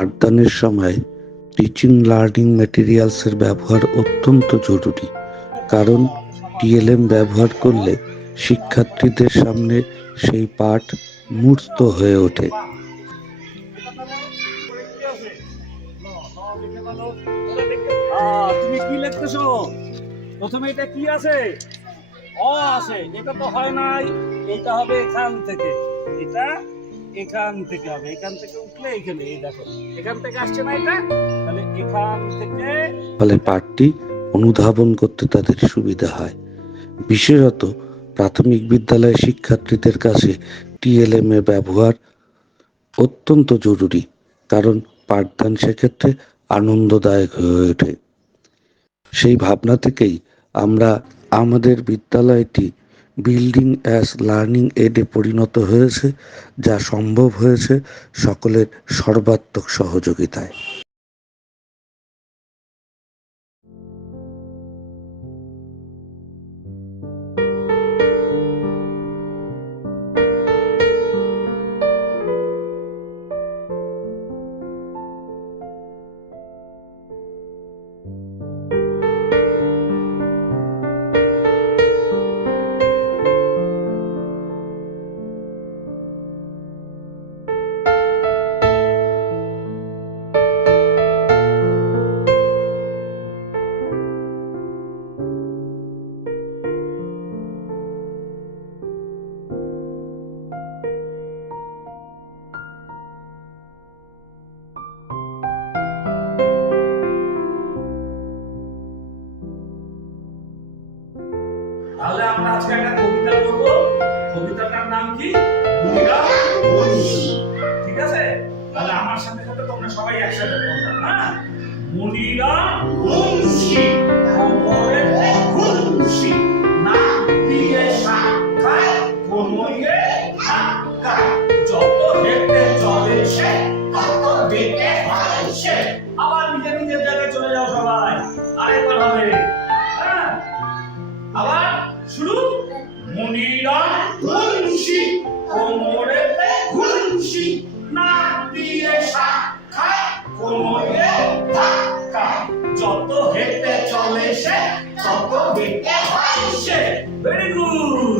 পাঠদানের সময় teaching learning ম্যাটেরিয়ালসের ব্যবহার অত্যন্ত জরুরি, কারণ টিএলএম ব্যবহার করলে শিক্ষার্থীদের সামনে সেই পাঠ মূর্ত হয়ে ওঠে। তুমি কি লিখতেছো? প্রথমে এটা কি আছে? অ আছে, এটা তো হয় নাই, এটা হবে এখান থেকে, এটা এখান থেকে হবে, এখান থেকে উঠলে এখানে, এই দেখো এখান থেকে আসছে না এটা, তাহলে এখান থেকে, ফলে পাঠটি অনুধাবন করতে তাদের সুবিধা হয়। বিশেষত প্রাথমিক বিদ্যালয়ের শিক্ষার্থীদের কাছে টিএলএম এর ব্যবহার অত্যন্ত জরুরি, কারণ পাঠদান সেক্ষেত্রে আনন্দদায়ক হয়ে ওঠে। সেই ভাবনা থেকেই আমরা আমাদের বিদ্যালয়টি বিল্ডিং অ্যাজ লার্নিং এডে পরিণত হয়েছে, যা সম্ভব হয়েছে সকলের সর্বাত্মক সহযোগিতায়। তাহলে আমরা আজকে একটা কবিতা করব। কবিতাটার নাম কি? ঠিক আছে, তাহলে আমার সাথে সাথে তোমরা সবাই একসাথে পড়বা। হ্যাঁ, মুনিরা মুন্সি, কোমরে খুনসি, নাক দিয়ে শাখায়, কোমরে ধাক্কা, যত হেঁটে চলে সে তত বেটে হয় সে। আবার নিজে নিজের জায়গায় চলে যাও সবাই, আরেকবার হবে। হ্যাঁ, আবার শুরু। মুনিরা মুন্সি, কোমরে খুনসি, নাক দিয়ে শাখায়, কোমরে ধাক্কা, যত হেঁটে চলে সে তত বেটে হয় সে। Very good.